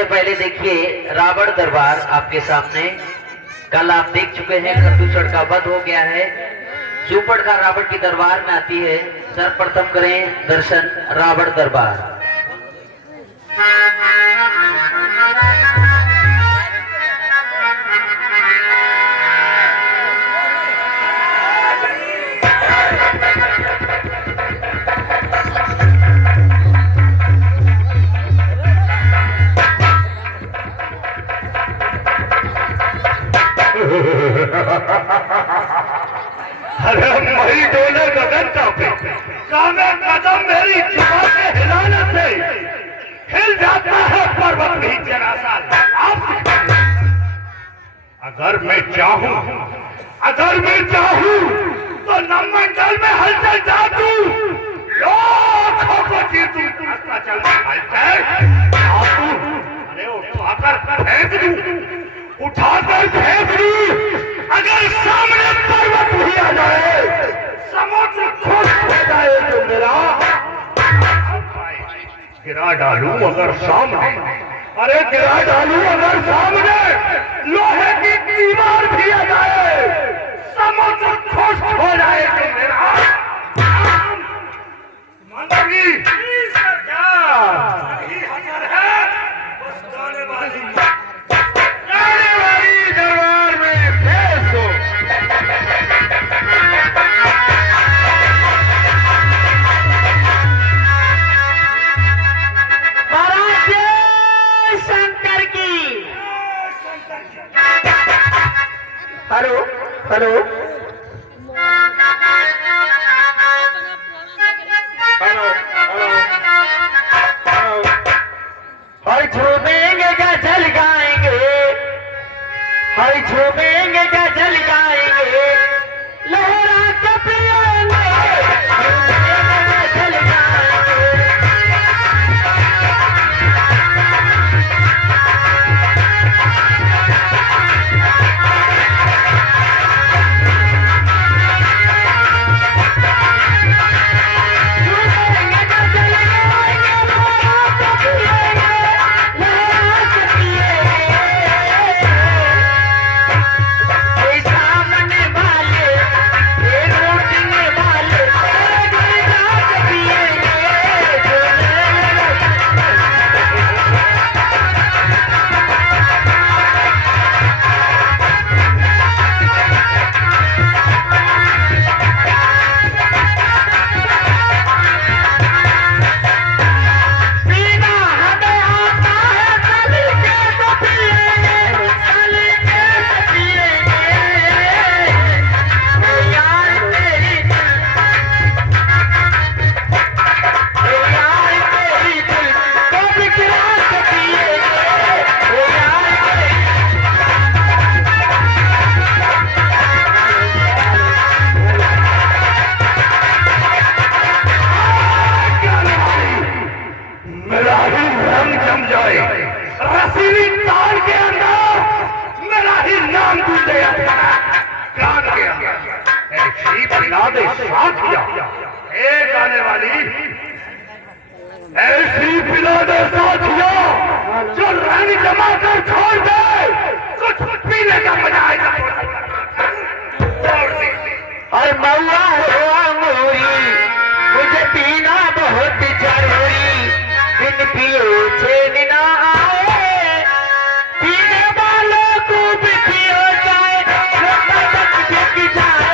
सबसे पहले देखिए रावण दरबार आपके सामने। कल आप देख चुके हैं खरदूषण का वध हो गया है। चौपड़ का रावण की दरबार में आती है। सर्वप्रथम करें दर्शन रावण दरबार। अरे मही डोले गगन कांपे, कामे कदम मेरी जुबान के हिलाने से हिल जाता है पर्वत भी जरा सा। अगर मैं चाहूं तो नवमंडल में हलचल जादू लाखों को जीतूं। चल हलचल अरे उठाकर फेंक दूं। अगर सामने पर्वत भी आ जाए, समुद्र खुश हो जाए तो मेरा गिरा डालूं अगर सामने। अरे गिरा डालूं अगर सामने लोहे की दीवार भी आ जाए, समुद्र खुश हो जाए तो मेरा मंत्री सरकार यही हजर है। बस गाने वाली दरबार में पेश हो। महाराज शंकर की। हेलो हेलो हर झूमेंगे गजल गाएंगे, हर झूमेंगे गजल गाएंगे, लहरा के पिएंगे, गजल गाएंगे। गाने वाली ऐसी पिला दे साथिया जो रंग जमा कर छोड़ दे, कुछ पीने का मजा आएगा। और मौआ हुआ मोरी मुझे पीना बहुत जरूरी, बिन पिए चैन ना आए, पीने वालों को भी पियो जाए, बिक जाए।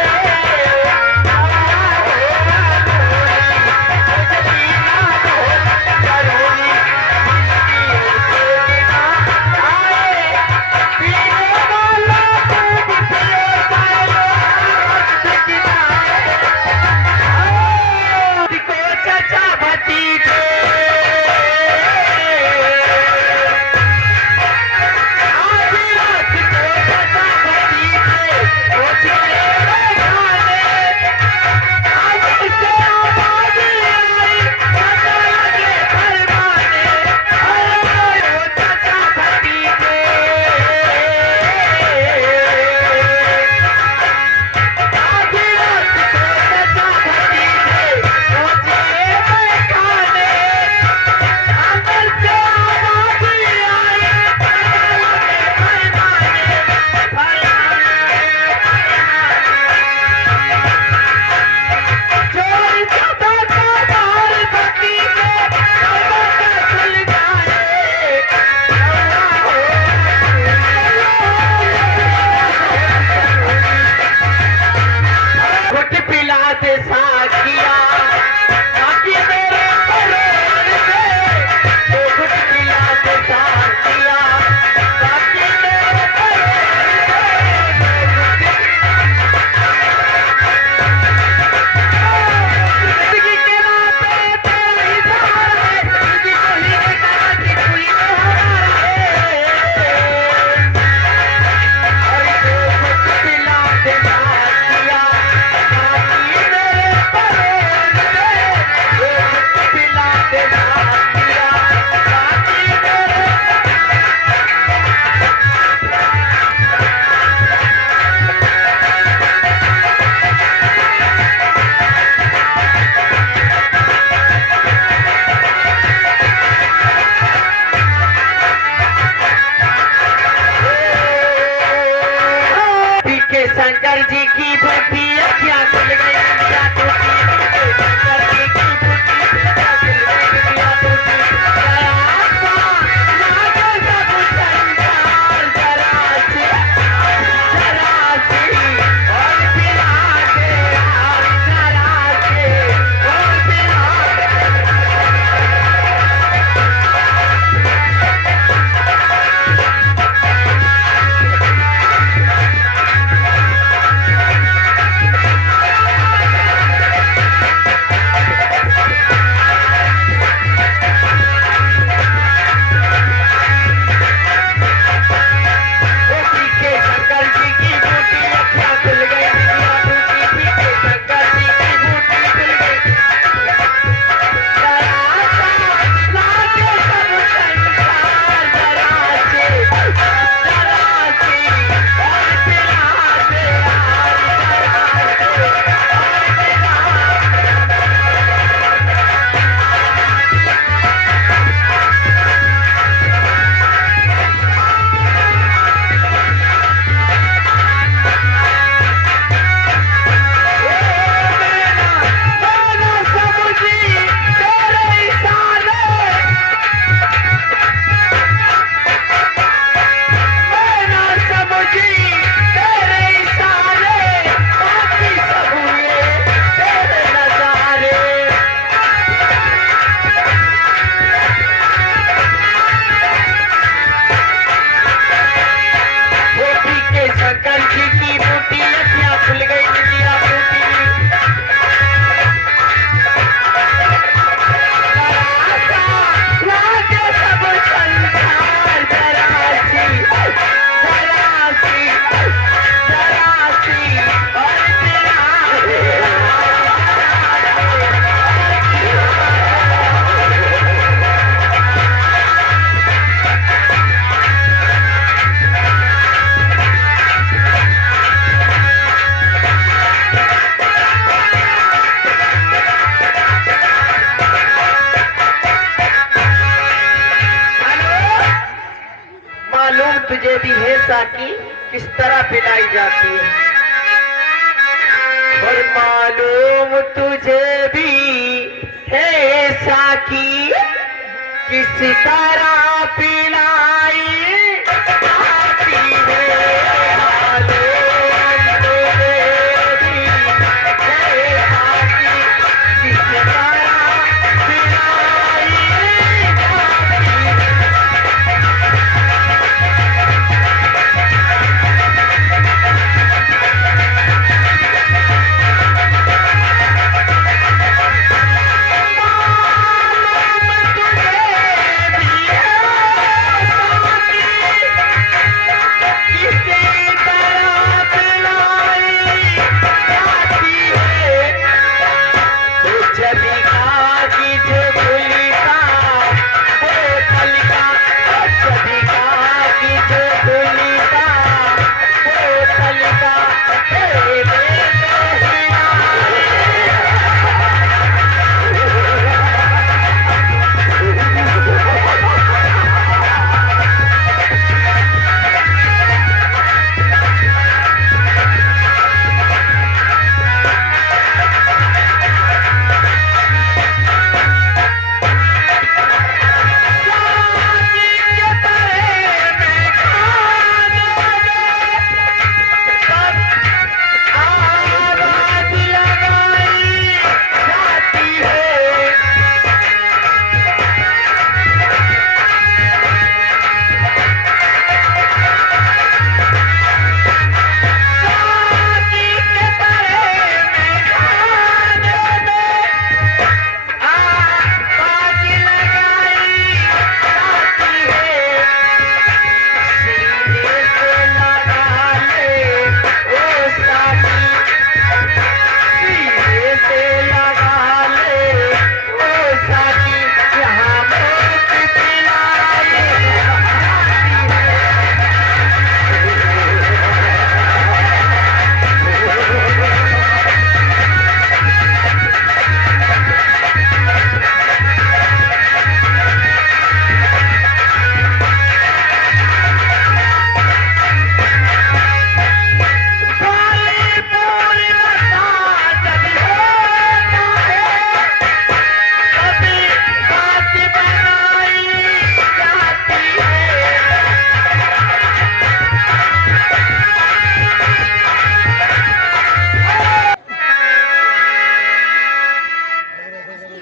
तुझे भी है साकी किस तरह पिलाई जाती है, और मालूम तुझे भी है साकी किस तरह पिलाई जाती है।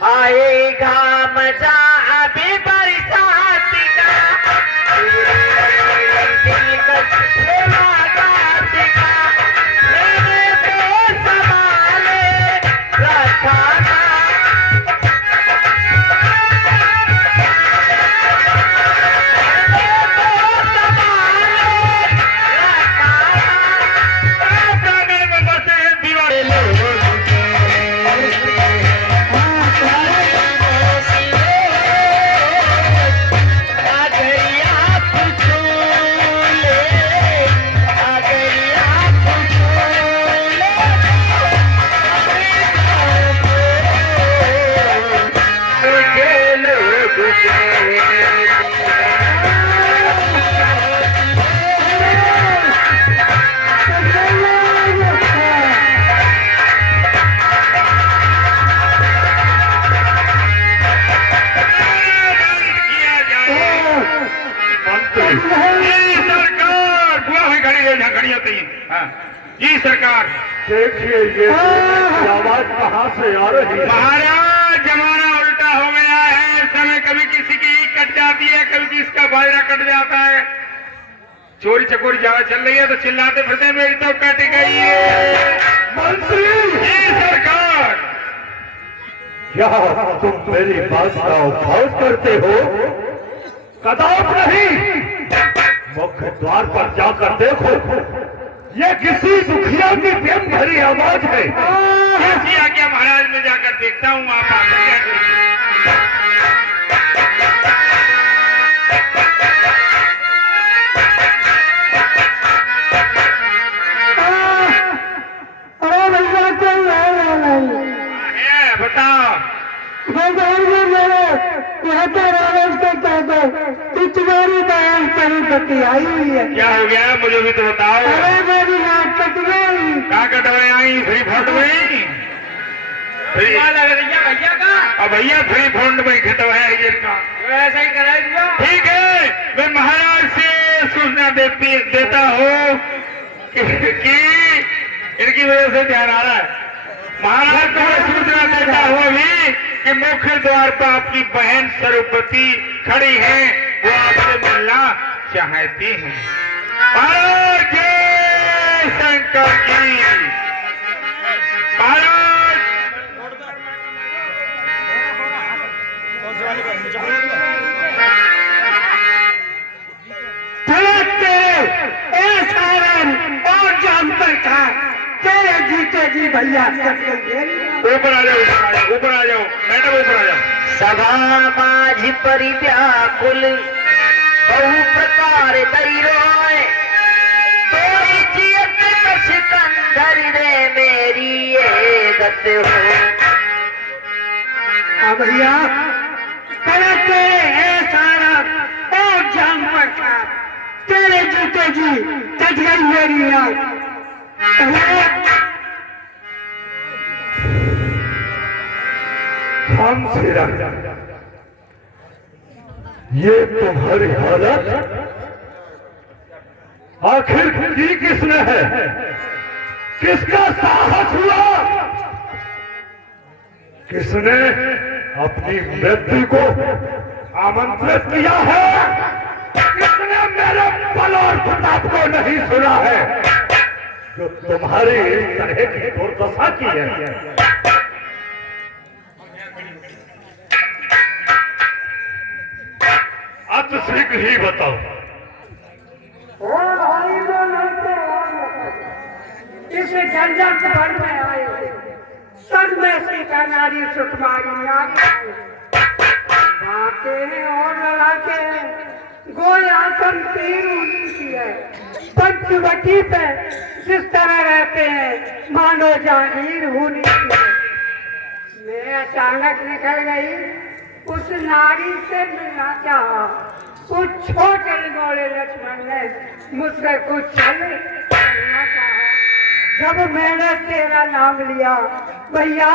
आएगा मजा अभी बरसात का, दिलकश मुलाकात का, मैंने तो संभाले रखा था। जी सरकार, देखिए ये आवाज कहाँ से आ रही है? महाराज, जमाना उल्टा हो गया है। इस समय कभी किसी की ईख कट जाती है, कभी किसी का बाजरा कट जाता है। चोरी चकोरी ज्यादा चल रही है तो चिल्लाते फिरते मेरी तो कट गई है। मंत्री जी सरकार, क्या तुम मेरी बात का उपयोग करते हो? कदाप नहीं। मुख्य द्वार पर जाकर देखो, ये किसी दुखिया की प्रेम भरी आवाज है। ऐसी आज्ञा महाराज, में जाकर देखता हूँ। आप बताओ। तुम्हारी बयान करी कटी आई हुई है। क्या हो गया मुझे भी तो बताओ। अरे मेरी नाक कट गई। क्या कटवाए आई? फ्री फंड में भैया का अब भैया फ्री फंड में खिंचवाया जिनका ऐसा ही कराए दिया। ठीक है। मैं महाराज से सूचना देता हूँ कि इनकी वजह से ध्यान आ रहा है। महाराज को सूचना देता हूँ अभी कि मुख्य द्वार पर आपकी बहन सरस्वती खड़ी है, वो आपसे मिलना चाहती है। महाराज जय शंकर जी। महाराज और जान पर था तेरे जीते जी भैया। ऊपर आ जाओ, ऊपर आ जाओ, ऊपर आ जाओ मैडम, ऊपर आ जाओ। सभा माझ परि व्याकुल बहु प्रकार दैरोय तोरी जियत कछ कंधर रे मेरी ये गत हो। हाँ भैया तेरे तेरे है सारा और जान पर था तेरे जीते जी कट गई मेरी याद। हम सिरा ये तुम्हारी हालत आखिर की किसने है? किसका साहस हुआ? किसने अपनी मृत्यु को आमंत्रित किया है? किसने मेरे बल और प्रताप को नहीं सुना है जो तुम्हारी इस तरह की दुर्दशा की है? अत शीघ्र ही बताओ। इस झंझट भर में आए सब में से का नारी सुकुमारी बातें और लड़ाके गोया तीर उठती है। पंचवटी पे जिस तरह रहते हैं मानो जागीर होनी है। मैं अचानक निकल गई, उस नारी से मिलना चाहा। कुछ छोटे बोले लक्ष्मण ने मुझसे कुछ चलना चाहा। जब मैंने तेरा नाम लिया भैया,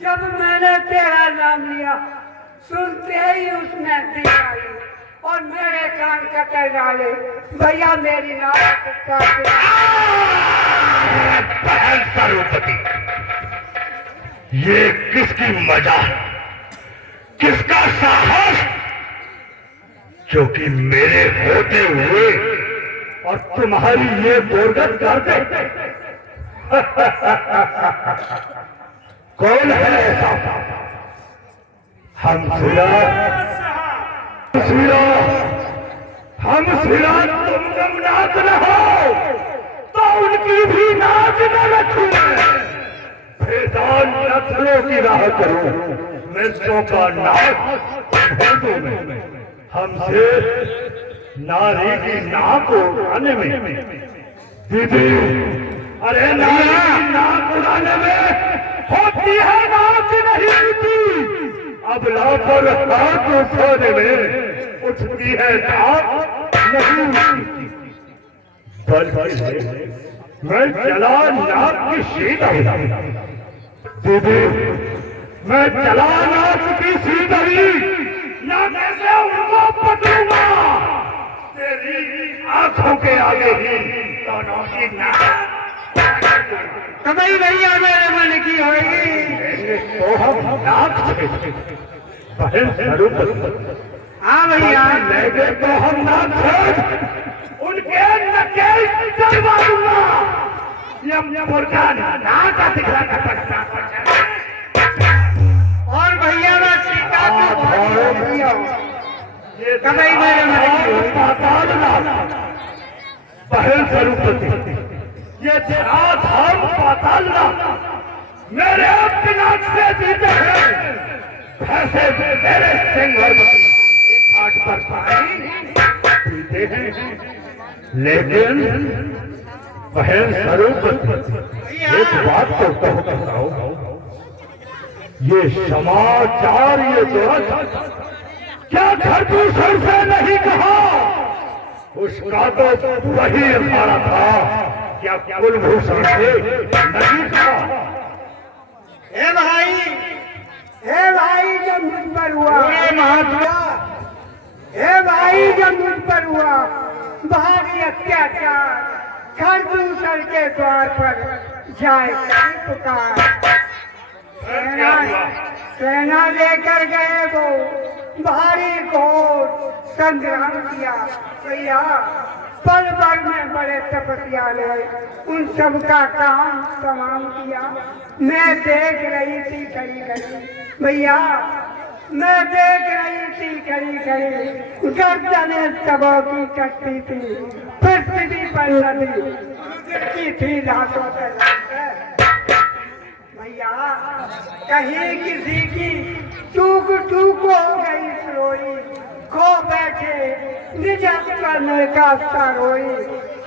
जब मैंने तेरा नाम लिया सुनते ही उसने दिखाई और मेरे कान कतर डाले। भैया मेरी नाक बहन सरस्वती, ये किसकी मजाक, किसका साहस जो कि मेरे होते हुए और तुम्हारी ये दुर्गत कर दे? कौन है ऐसा? हम सिरा तुम नाक न हो तो उनकी भी नाक न रखूंगा। भेदान नस्लों की राह करूं, मिर्चों का नाक भोजों में। हमसे नारी की नाक उड़ाने में दीदी, अरे नारी की नाक उड़ाने में होती है नाक नहीं होती। अब लाकर हाथ उठाने में उठती है नाक नहीं, बल्कि मैं चला नाक की सीधरी। दीदी मैं चला नाक की सीधरी, ना कैसे उनको पकड़ूंगा। तेरी आंखों के आगे ही दोनों की नाक कभी भैया मेरे मन की होगी तो हम नाक से बहन स्वरूप। हाँ भैया लेंगे तो हम नाक से उनके नकेल चलवा दूंगा। ये मुर्गा नाक दिखलाना पड़ता। और भैया मैं सीता को कभी मेरे मन की बहन स्वरूप ये धराधाम पाताल मेरे नाक से जीते हैं। भैंसे मेरे सिंह और घाट पर पानी पीते हैं। लेकिन बहन स्वरूप एक बात तो बताओ, ये समाचार ये जो क्या खरदूषण से नहीं कहा? उसका तो वही हमारा था, क्या कुलभूषण से नहीं कहा? हे भाई जब मुझ पर हुआ महात्मा, हे भाई जब मुझ पर हुआ भारी अत्याचार, खरदूषण के द्वार पर जाए पुकार। सेना लेकर गए वो भारी घोर संग्राम किया भैया, पल भर में बड़े तपस्या ने उन सब का काम तमाम किया। मैं देख रही थी खड़ी खड़ी भैया, मैं देख रही थी खड़ी खड़ी, गर्दने सबों की कटती थी, पृथ्वी पर नदी गिरती थी लाशों से भैया। कहीं किसी की चूक हो गई सोई, खो बैठे निज करने का सरोई,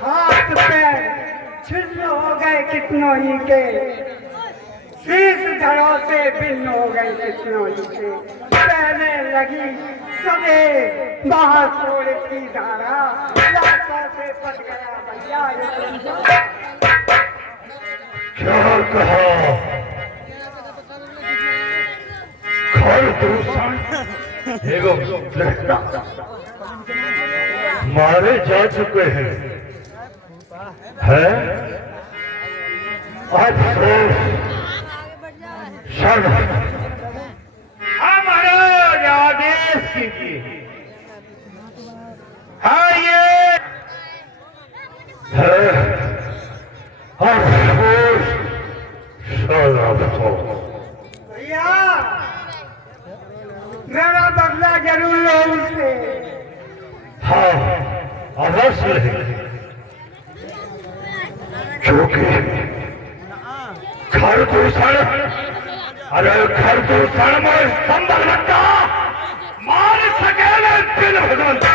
हाथ पैर छिन्न हो गए कितनों ही के, शीश धड़ों से भिन्न हो गए कितनों ही के। पहले लगी सदे महासोर की धारा, लाशों से पट गया भैया क्या कहा? खरदूषण मारे जा चुके हैं, है? अफसोस शर्म, हमारा आदेश कीजिए। हाँ ये है अफसोस शर्म। भैया मेरा बदला जरूर लो उससे। हाँ अवश्य है, क्योंकि खरदूषण, अरे खरदूषण में संबल लगता मार सकेले बिन भगवंत,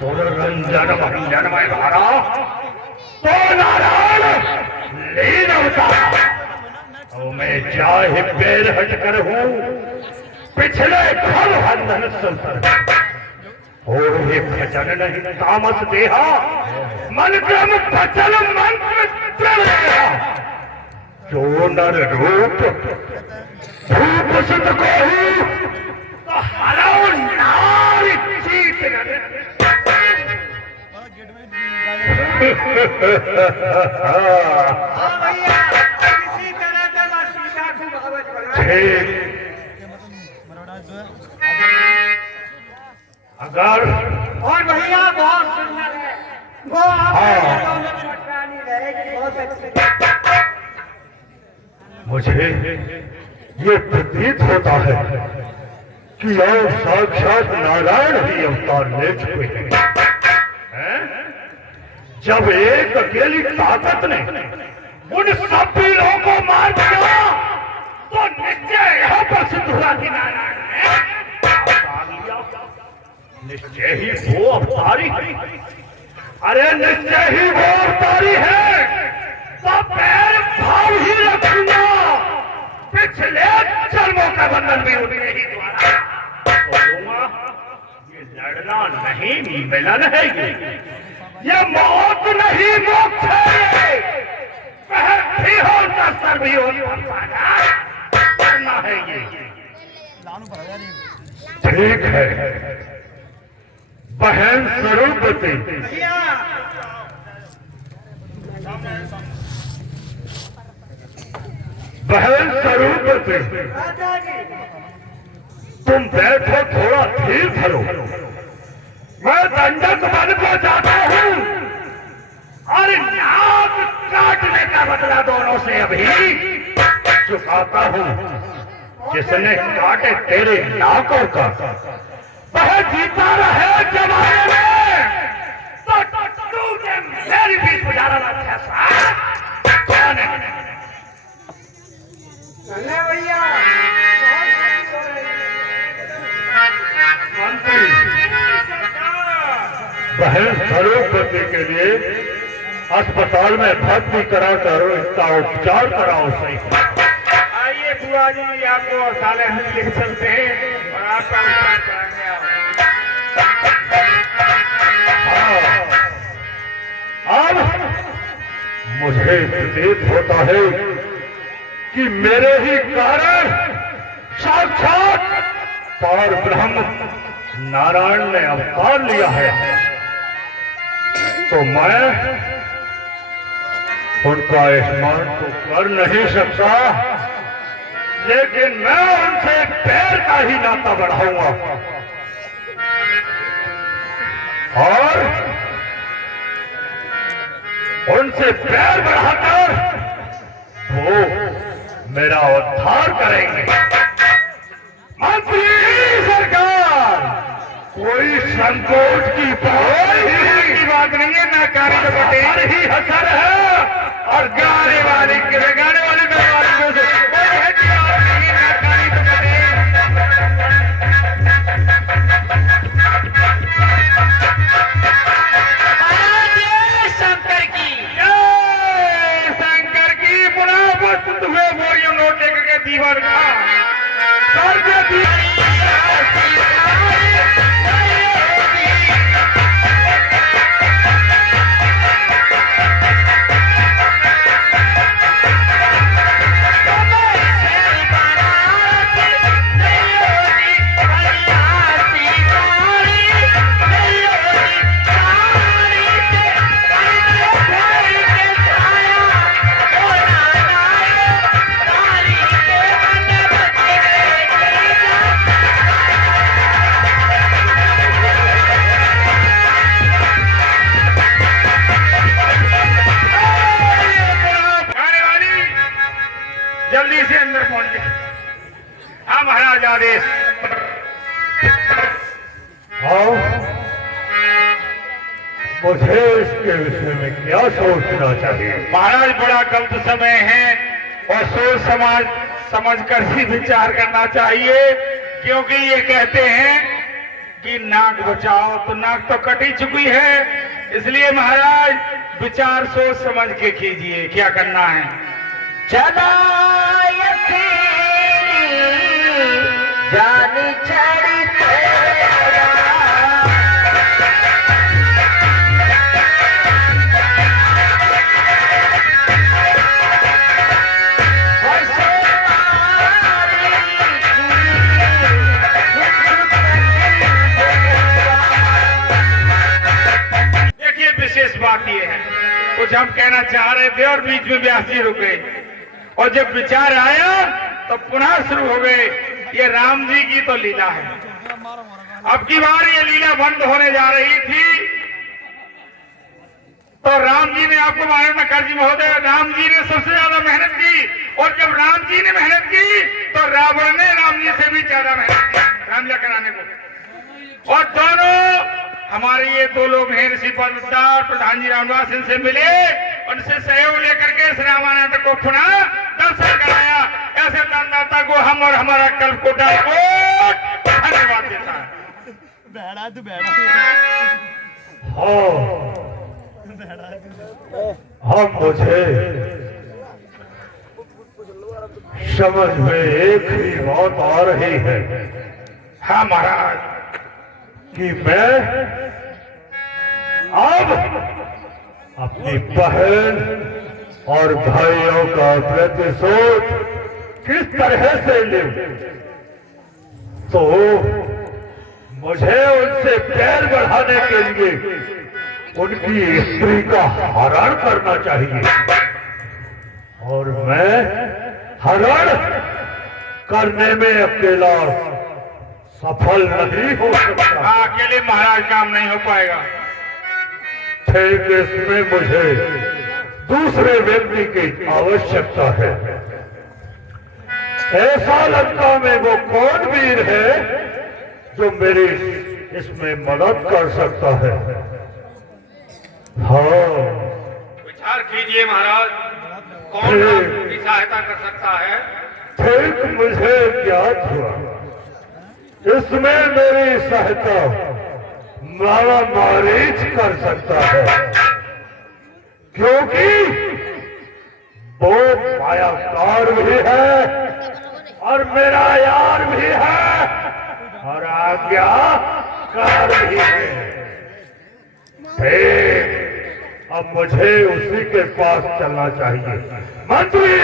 तो रंजन भंजन में धारा तो नारायण लीन अवतार। तो मैं चाहे पैर हट कर हूँ पिछले फल बंधन संतर, और ये भजन नहीं तामस देहा, मन क्रम भजन मंत्र देहा। जो नर रूप धूप सुत को ही तो हरो नारी चीत भैया इसी तरह का सीधा सुभावत बना। ठीक, अगर और भैया बहुत सुंदर है वो, आपको परेशानी रहेगी बहुत अच्छी। मुझे ये प्रतीत होता है कि और साक्षात नारायण ही अवतार ले चुके हैं। जब एक अकेली ताकत ने उन सब वीरों को मार दिया, तो निश्चय यहाँ पर सिद्ध हुआ कि नारायण ने अवतार लिया। निश्चय ही वो अवतारी है, अरे निश्चय ही वो अवतारी है, तो पैर भाव ही रखूंगा, पिछले जन्मों का बंधन भी उनके ही द्वारा तोड़ूंगा। ये लड़ना नहीं मिलन है, ये मौत नहीं मोक्ष है, पहर भी हो दस्तर भी हो, करना है ये। ठीक है बहन स्वरूपवती, बहन स्वरूपवती, तुम बैठो, थोड़ा धीर धरो, मैं दंडक बन को जाता हूँ और नाक काटने का बदला दोनों से अभी चुकाता हूँ। जिसने काटे तेरे नाकों का वह जीता रहे जमाने में, तो तूने मेरी बीच गुजारा अच्छा सा कौन है? भैया मंत्री बहन स्वरूपवती के लिए अस्पताल में भर्ती कराकर इसका उपचार कराओ। सही आइए बुआ जी, आपको साले हम ले चलते हैं और आपका उपचार कराएंगे। प्रतीत होता है कि मेरे ही कारण साक्षात पार ब्रह्म नारायण ने अवतार लिया है। तो मैं उनका स्मरण तो कर नहीं सकता, लेकिन मैं उनसे पैर का ही नाता बढ़ाऊंगा और उनसे पैर बढ़ाकर वो मेरा उद्धार करेंगे। मंत्री सरकार, कोई संकोच की बात नहीं है, ना कार्य पटेल ही हसर है और गाने वाले दरबार को दीवार का जल्दी से अंदर पहुंच गए। हाँ महाराज आदेश। मुझे इसके विषय में क्या सोचना चाहिए? महाराज बड़ा गलत समय है और सोच समझ कर ही विचार करना चाहिए, क्योंकि ये कहते हैं कि नाक बचाओ तो नाक तो कट ही चुकी है। इसलिए महाराज विचार सोच समझ के कीजिए क्या करना है। चला जान छड़ी तेरा, देखिए विशेष बात यह है, कुछ हम कहना चाह रहे थे और बीच में व्यास जी रुक गए और जब विचार आया तो पुनः शुरू हो गए। ये राम जी की तो लीला है। अब की बार ये लीला बंद होने जा रही थी तो राम जी ने, आपको मालूम है कर जी महोदय, राम जी ने सबसे ज्यादा मेहनत की और जब राम जी ने मेहनत की तो रावण ने राम जी से भी ज्यादा मेहनत की रामलीला कराने को। और दोनों हमारे ये दो लोग हैं, ऋषि पददार प्रधान जी रामदास, इनसे मिले, उनसे सहयोग लेकर के इस रामायण को पुनः दर्शन कराया। ऐसे दानदाता को हम और हमारा कलकोटा को धन्यवाद देता है। हम मुझे समझ में एक ही बात आ रही है। हाँ महाराज, कि मैं अब अपनी बहन और भाइयों का प्रतिशोध किस तरह से लूं, तो मुझे उनसे पैर बढ़ाने के लिए उनकी स्त्री का हरण करना चाहिए और मैं हरण करने में अकेला सफल नहीं हो सकता। अकेले महाराज काम नहीं हो पाएगा। ठीक इसमें मुझे दूसरे व्यक्ति की आवश्यकता है। ऐसा लगता में वो कौन वीर है जो मेरी इसमें मदद कर सकता है? हाँ, विचार कीजिए महाराज, कौन आपकी सहायता कर सकता है? ठीक मुझे ज्ञात हुआ, इसमें मेरी सहायता मारा मारीच कर सकता है, क्योंकि वो मायाकार भी है और मेरा यार भी है और आज्ञाकार भी है। अब मुझे उसी के पास चलना चाहिए। मंत्री,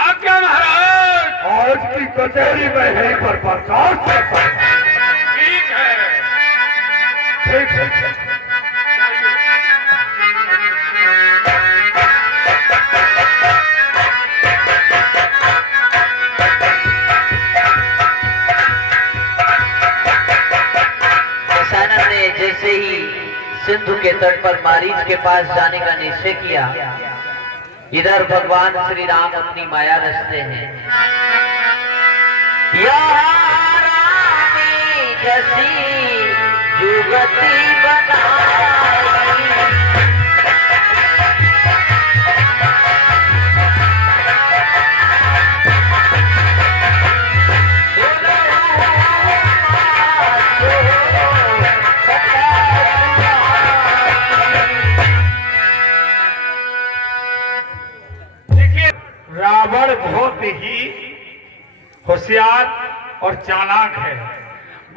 आज्ञा महाराज। आज की कचहरी में यहीं पर बर्खास्त करता हूं। ठीक है। ठीक है। दशानन ने जैसे ही सिंधु के तट पर मारीच के पास जाने का निश्चय किया, इधर भगवान श्री राम अपनी माया रचते हैं। यहाँ रामी जैसी जुगति बनाई, रावण बहुत ही होशियार और चालाक है।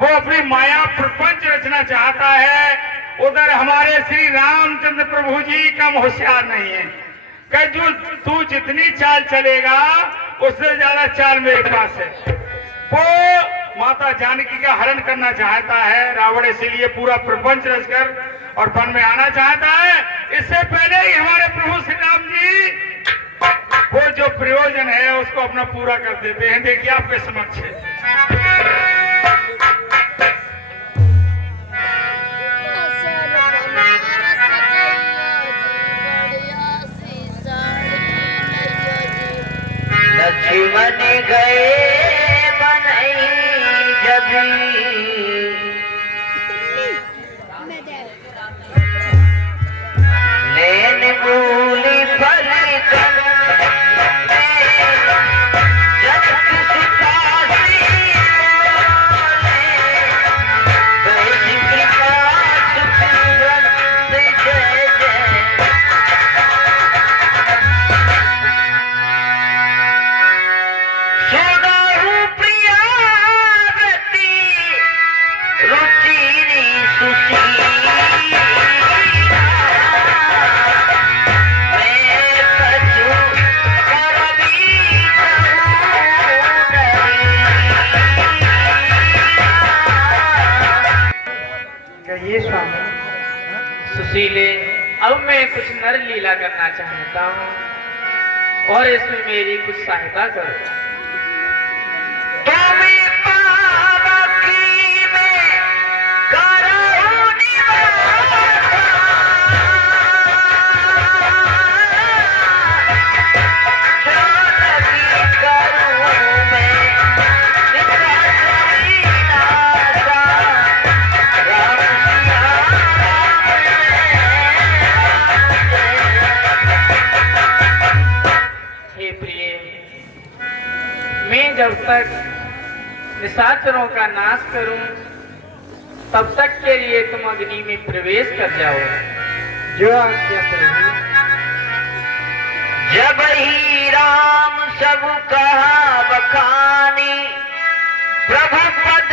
वो अपनी माया प्रपंच रचना चाहता है। उधर हमारे श्री रामचंद्र प्रभु जी कम होशियार नहीं है। कि जो तू जितनी चाल चलेगा उससे ज्यादा चाल मेरे पास है। वो माता जानकी का हरण करना चाहता है रावण, इसीलिए पूरा प्रपंच रचकर और वन में आना चाहता है। इससे पहले ही हमारे प्रभु श्री राम जी वो जो प्रयोजन है उसको अपना पूरा कर देते हैं। देखिए आपके समक्ष है। लक्ष्मण गए बनई जबी, लेन मूली फल कर सुशीले, अब मैं कुछ नर लीला करना चाहता हूँ और इसमें मेरी कुछ सहायता करो। जब तक निशाचरों का नाश करूं तब तक के लिए तुम अग्नि में प्रवेश कर जाओ। जो आज्ञा प्रभु। जब ही राम सब कहा बखानी, प्रभु पद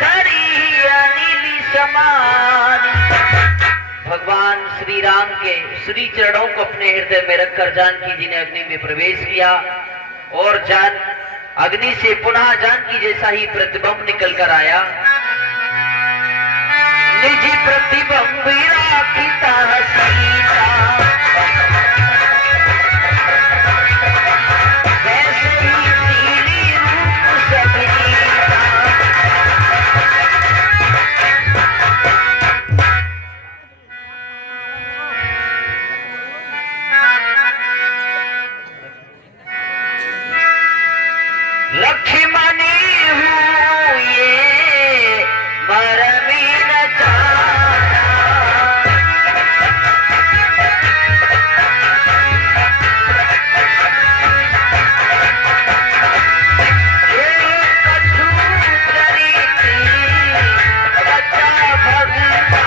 धरी अनिल समानी। भगवान श्री राम के श्री चरणों को अपने हृदय में रखकर जानकी जी ने अग्नि में प्रवेश किया और अग्नि से पुनः जानकी जैसा ही प्रतिबिंब निकल कर आया। निजी प्रतिबिंब राखिता सीता, वैसे ही सीली रूप सबनीता। लक्ष्मणी हूँ ये मरमी न जाना, ये कछु चरित्री बच्चा भगवाना।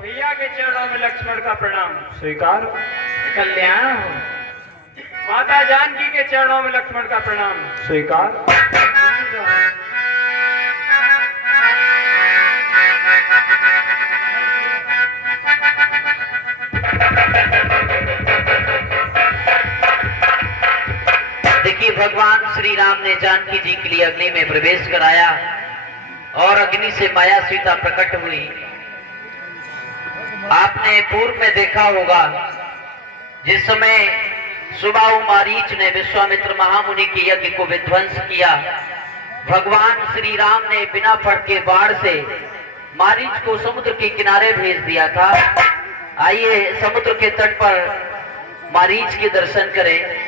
भैया के चरणों में लक्ष्मण का प्रणाम स्वीकार। कल्याण हो। माता जानकी के चरणों में लक्ष्मण का प्रणाम स्वीकार। श्री राम ने जानकी जी के लिए अग्नि में प्रवेश कराया और अग्नि से माया सीता प्रकट हुई। आपने पूर्व में देखा होगा जिस समय सुबाहु मारीच ने विश्वामित्र महामुनि के यज्ञ को विध्वंस किया, भगवान श्री राम ने बिना फट के बाढ़ से मारीच को समुद्र के किनारे भेज दिया था। आइए समुद्र के तट पर मारीच के दर्शन करें।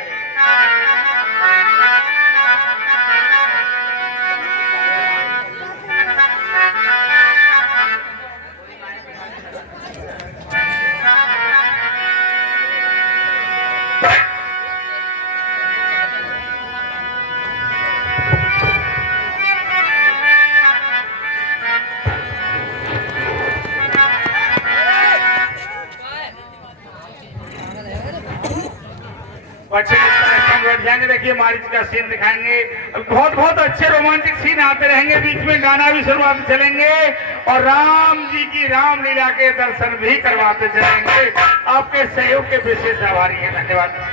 जाएंगे, देखिए मारीच का सीन दिखाएंगे। बहुत बहुत अच्छे रोमांटिक सीन आते रहेंगे, बीच में गाना भी शुरुआत चलेंगे और राम जी की रामलीला के दर्शन भी करवाते चलेंगे। आपके सहयोग के विशेष आभारी हैं, धन्यवाद।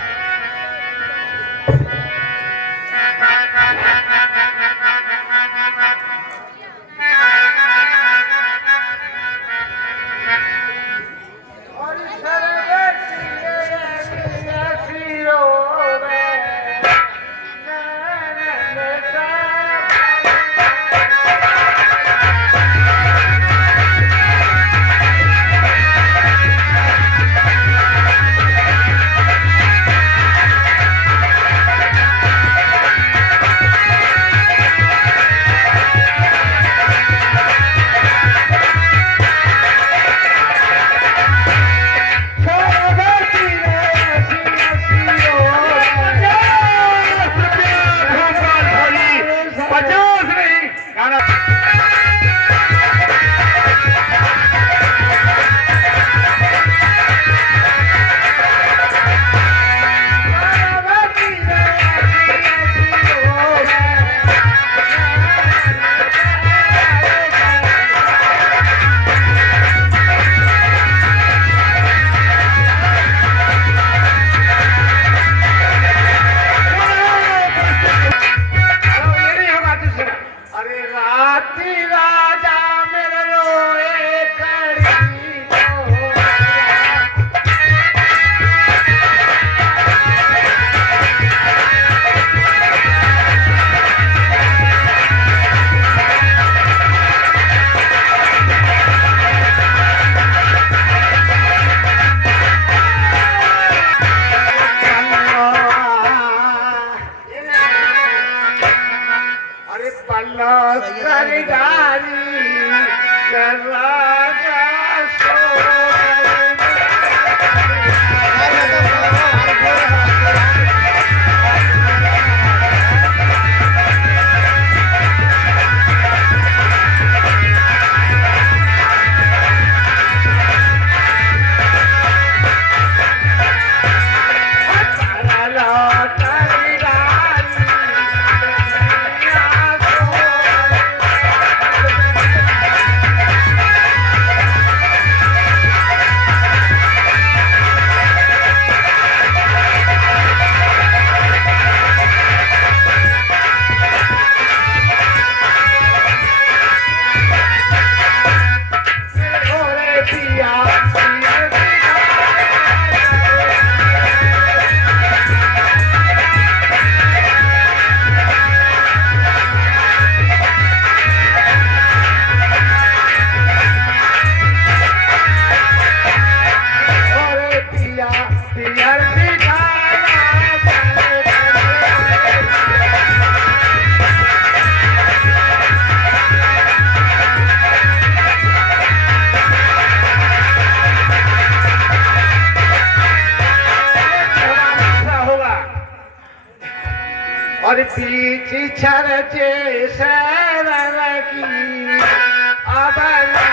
और बीच छरचे सरल की अबला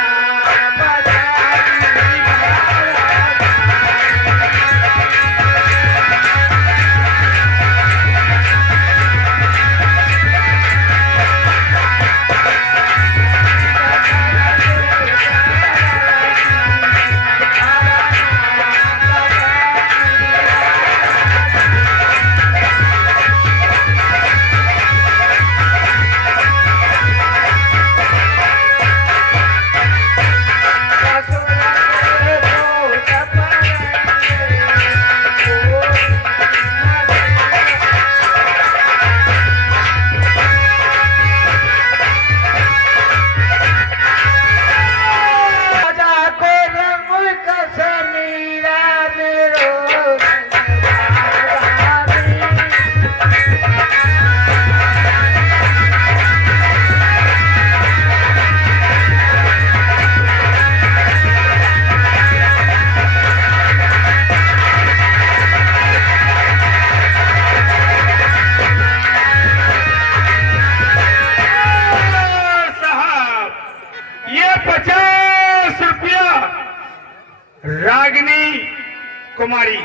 कुमारी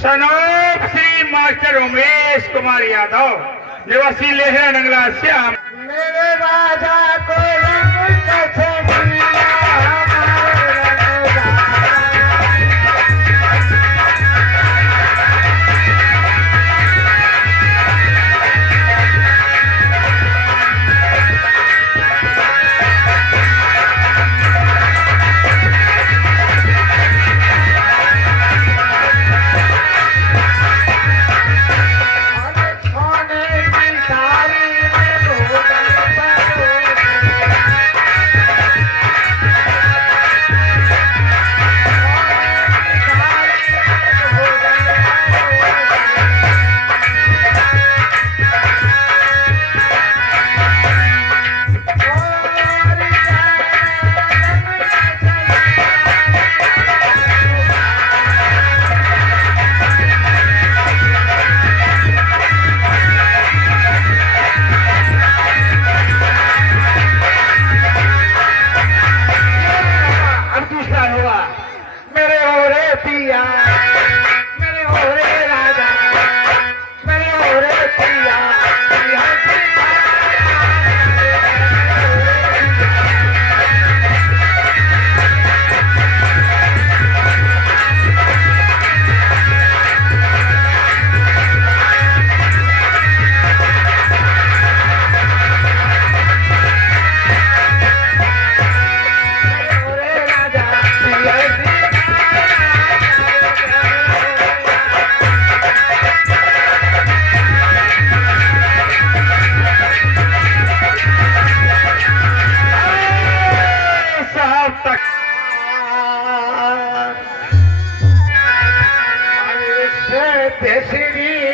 सनोप श्री मास्टर उमेश कुमार यादव निवासी लेहरा नंगला श्याम। मेरे राजा को रंग कैसे मिला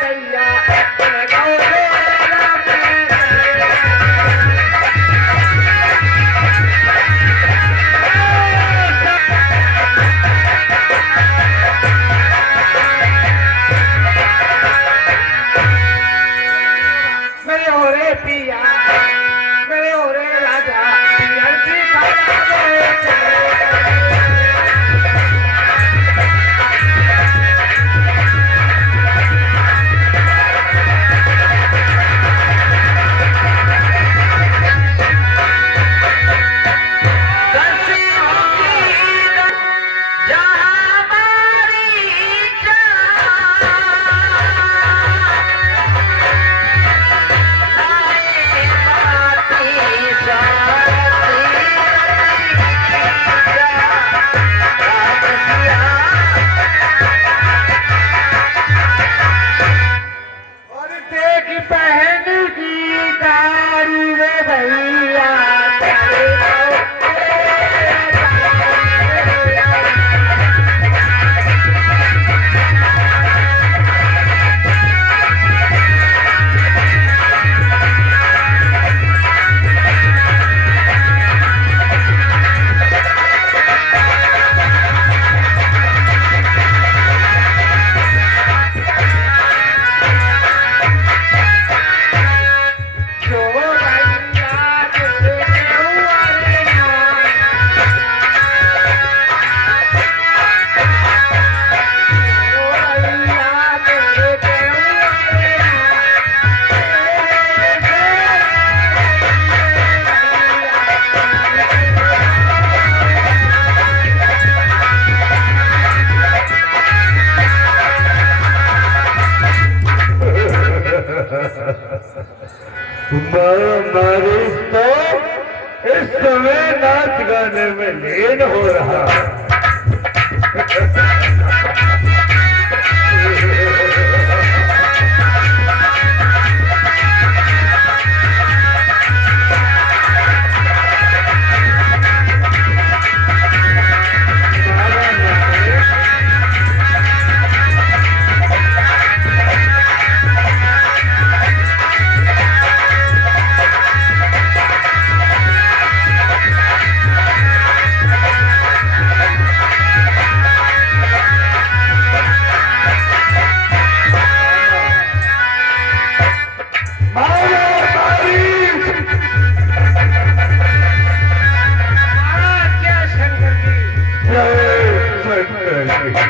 सैया गौरे मेरे हो रे पिया मेरे हो रे राजा पिया की खाया पहन की गाड़ी रे भैया मरीज तो इस समय नाच गाने में लीन हो रहा है।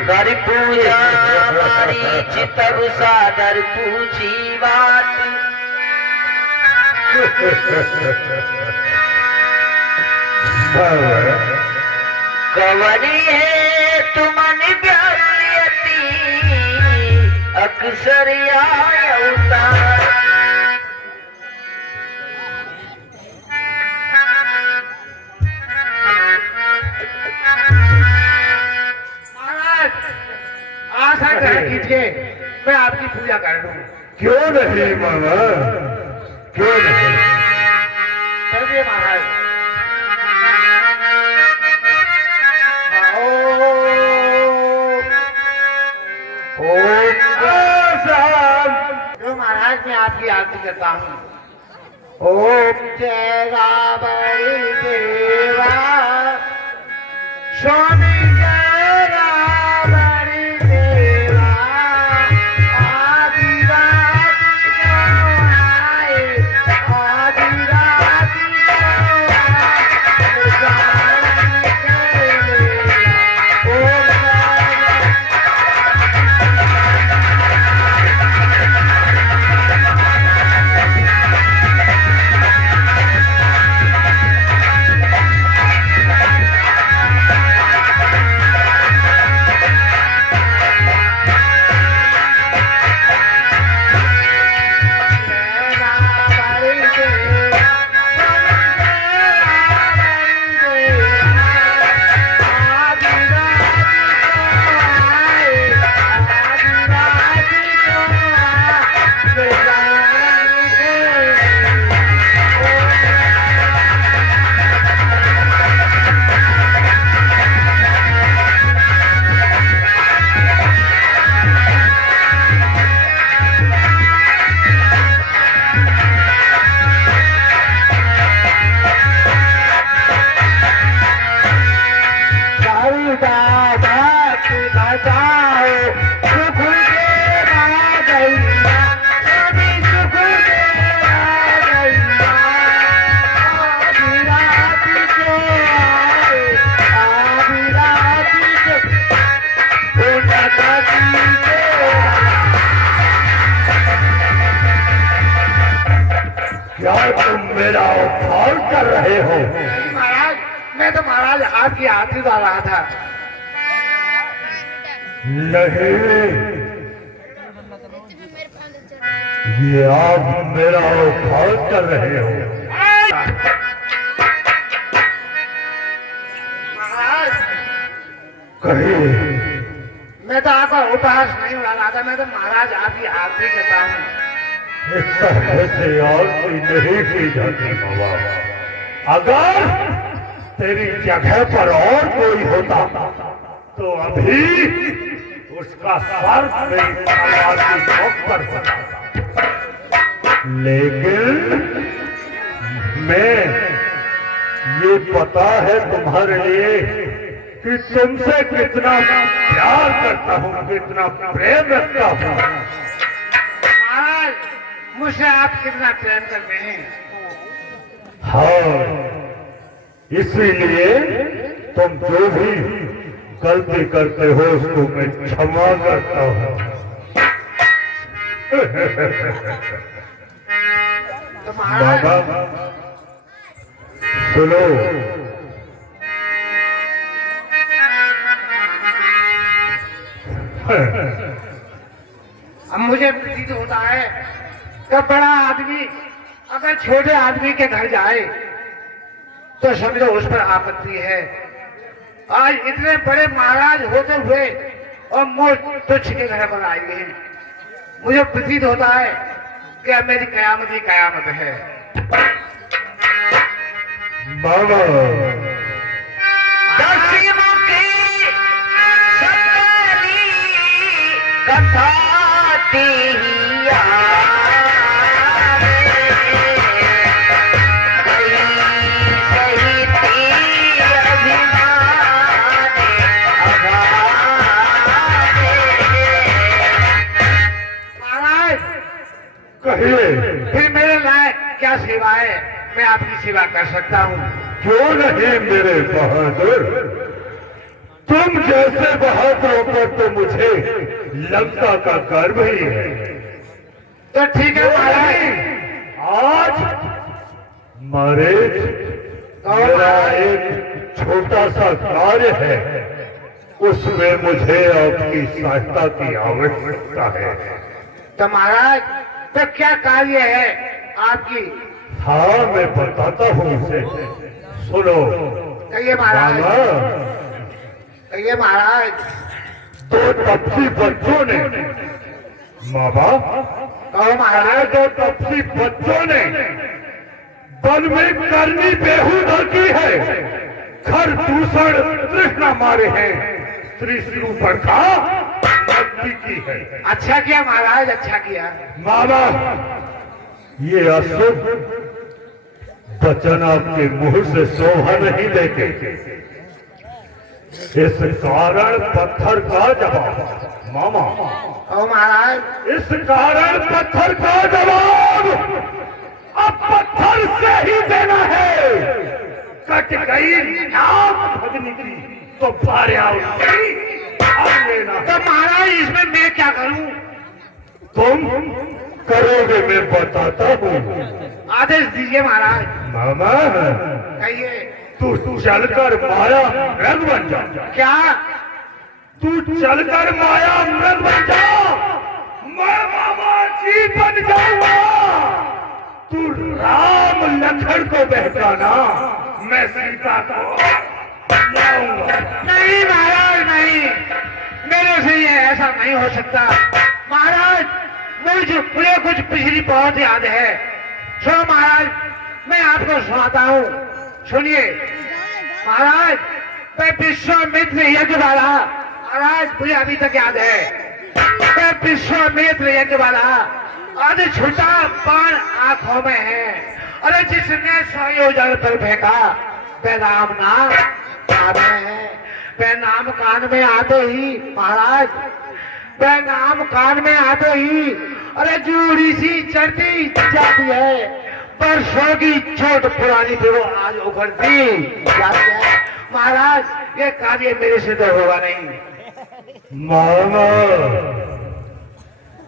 सारी पूजा मारी चितब सादर पूछी बात कवनी है तुमन व्यक्ति अक्सर आयता आशा ग्रहण कीजिए मैं आपकी पूजा कर लूं। क्यों नहीं मामा, क्यों नहीं? चलिए महाराज। जो महाराज मैं आपकी आरती करता हूँ। ओम जय रावण देवा स्वामी जय रावण देवा आदि रात क्यों आए आदि रात क्यों आए जान के लेला। ओम क्या तुम मेरा उपहार कर रहे हो? महाराज, मैं तो महाराज आपकी आरती उतार रहा था। नहीं, ये आप मेरा उपहार कर रहे हो। महाराज, कहिए। मैं तो आपका उपहास नहीं उड़ा रहा था, मैं तो महाराज आपकी आरती करता हूँ। इस तरह से आरती नहीं की जाती बाबा। अगर तेरी जगह पर और कोई होता तो अभी उसका सर मेरी तलवार की नोक पर होता। लेकिन मैं, ये पता है तुम्हारे लिए कि तुमसे कितना प्यार करता हूँ, कितना प्रेम रखता हूँ। महाराज, मुझसे आप कितना प्रेम करते हैं। हाँ, इसीलिए तुम जो भी गलती करते हो उसको मैं क्षमा करता हूँ। तो महाराज, बाबा सुनो, अब मुझे प्रतीत होता है कि बड़ा आदमी अगर छोटे आदमी के घर जाए तो समझो उस पर आपत्ति है। आज इतने बड़े महाराज होते हुए और मुझ तुच्छ के घर पर आए हैं। मुझे प्रतीत होता है कि अब मेरी कयामत ही कयामत है। बाबा कहिए। फिर मेरे लायक क्या सेवा है, मैं आपकी सेवा कर सकता हूँ। क्यों नहीं मेरे बहादुर, तुम जैसे बहादुरों पर तो मुझे लंका का गर्व ही है। तो ठीक है महाराज, आज महाराज मेरा एक छोटा सा कार्य है, उसमें मुझे आपकी सहायता की आवश्यकता है। तो महाराज, तो क्या कार्य है आपकी? हाँ, मैं बताता हूँ उसे, सुनो। कहिए महाराज, बाबा, कहिए महाराज। दो तपसी बच्चों ने, बाबा कहो महाराज। दो तपसी बच्चों ने वन में करनी बेहूदा की है, घर दूषण तृष्णा मारे हैं, स्त्री पर का भक्ति की है। अच्छा किया महाराज, अच्छा किया। बाबा, ये अशुभ वचन आपके मुंह से शोभा नहीं देते। इस कारण पत्थर का जवाब मामा, कहो महाराज। इस कारण पत्थर का जवाब अब पत्थर से ही देना है। कट गई नाम भगनी की तो भार्या उसकी भाग लेना। तो महाराज, इसमें मैं क्या करूं? तुम करोगे मैं बताता हूँ। आदेश दीजिए महाराज। मामा, कहिए। तू चलकर माया मृग बन जा। क्या? तू चलकर माया मृग बन जा, मैं मामा जी बन जाऊंगा। तू राम लखन को बहकाना, मैं सीता को लाऊंगा। नहीं महाराज, नहीं, मेरे से ये ऐसा नहीं हो सकता। महाराज, मुझे कुछ पिछली बहुत याद है। सुनो महाराज, मैं आपको सुनाता हूँ, सुनिए। महाराज, मैं विश्वामित्र यज्ञ वाला, महाराज मुझे अभी तक याद है, मैं विश्वामित्र यज्ञ वाला, आज छुटा बाण आंखों में है। अरे जिसने 100 योजन पर फेंका, वह राम नाम कान में है। वह नाम कान में आते ही महाराज, वह नाम कान में आते ही अरे जूड़ी सी चढ़ती जाती है। वर्षों की चोट पुरानी थी, वो आज उभरती जाती है। महाराज, ये कार्य मेरे से तो होगा नहीं। मामा,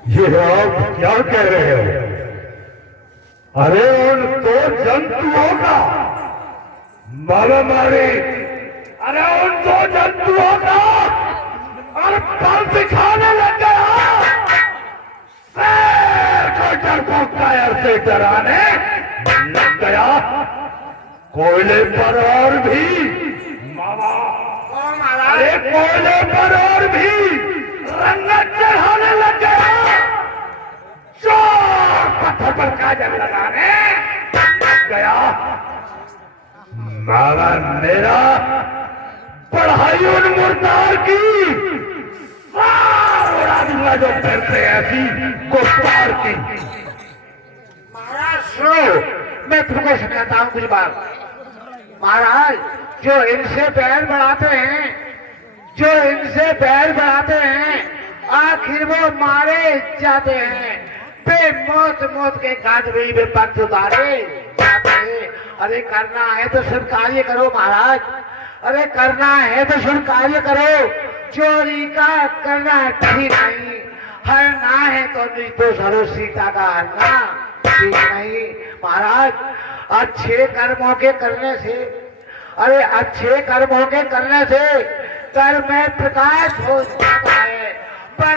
ये आप क्या कह रहे हो? अरे उन दो जंतुओं का बाबा मारे, अरे उन दो जंतुओं का और बल दिखाने लग गया। शेर को डरपोक कायर से डराने लग गया। कोयले पर और भी अरे कोयले पर और भी रंगत चढ़ाने लग गया। चोर पत्थर पर काजल लगाने लग गया। बाबा मेरा पढ़ाई उन मुर्दार की सार उड़ा दूंगा जो फिरते ऐसी गुफ्तार की। महाराज सुनो, मैं तुमको समझाता हूँ कुछ बात। महाराज जो इनसे बैर बढ़ाते हैं, जो इनसे बैर बढ़ाते हैं, आखिर वो मारे जाते हैं। मौत मौत के घाट में बेपत्त उतारे जाते हैं। अरे करना है तो शुभ कार्य करो महाराज, अरे करना है तो शुभ कार्य करो। चोरी का करना ठीक नहीं, हरना है तो निर्दोष हरो सीता का हरना ठीक नहीं। महाराज अच्छे कर्मों के करने से, अरे अच्छे कर्मों के करने से घर में प्रकाश हो जाता है, पर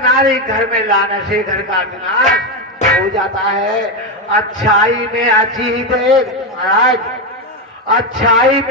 नारी घर में लाने से घर का विनाश हो जाता है। अच्छाई में अच्छी ही देख महाराज, अच्छाई में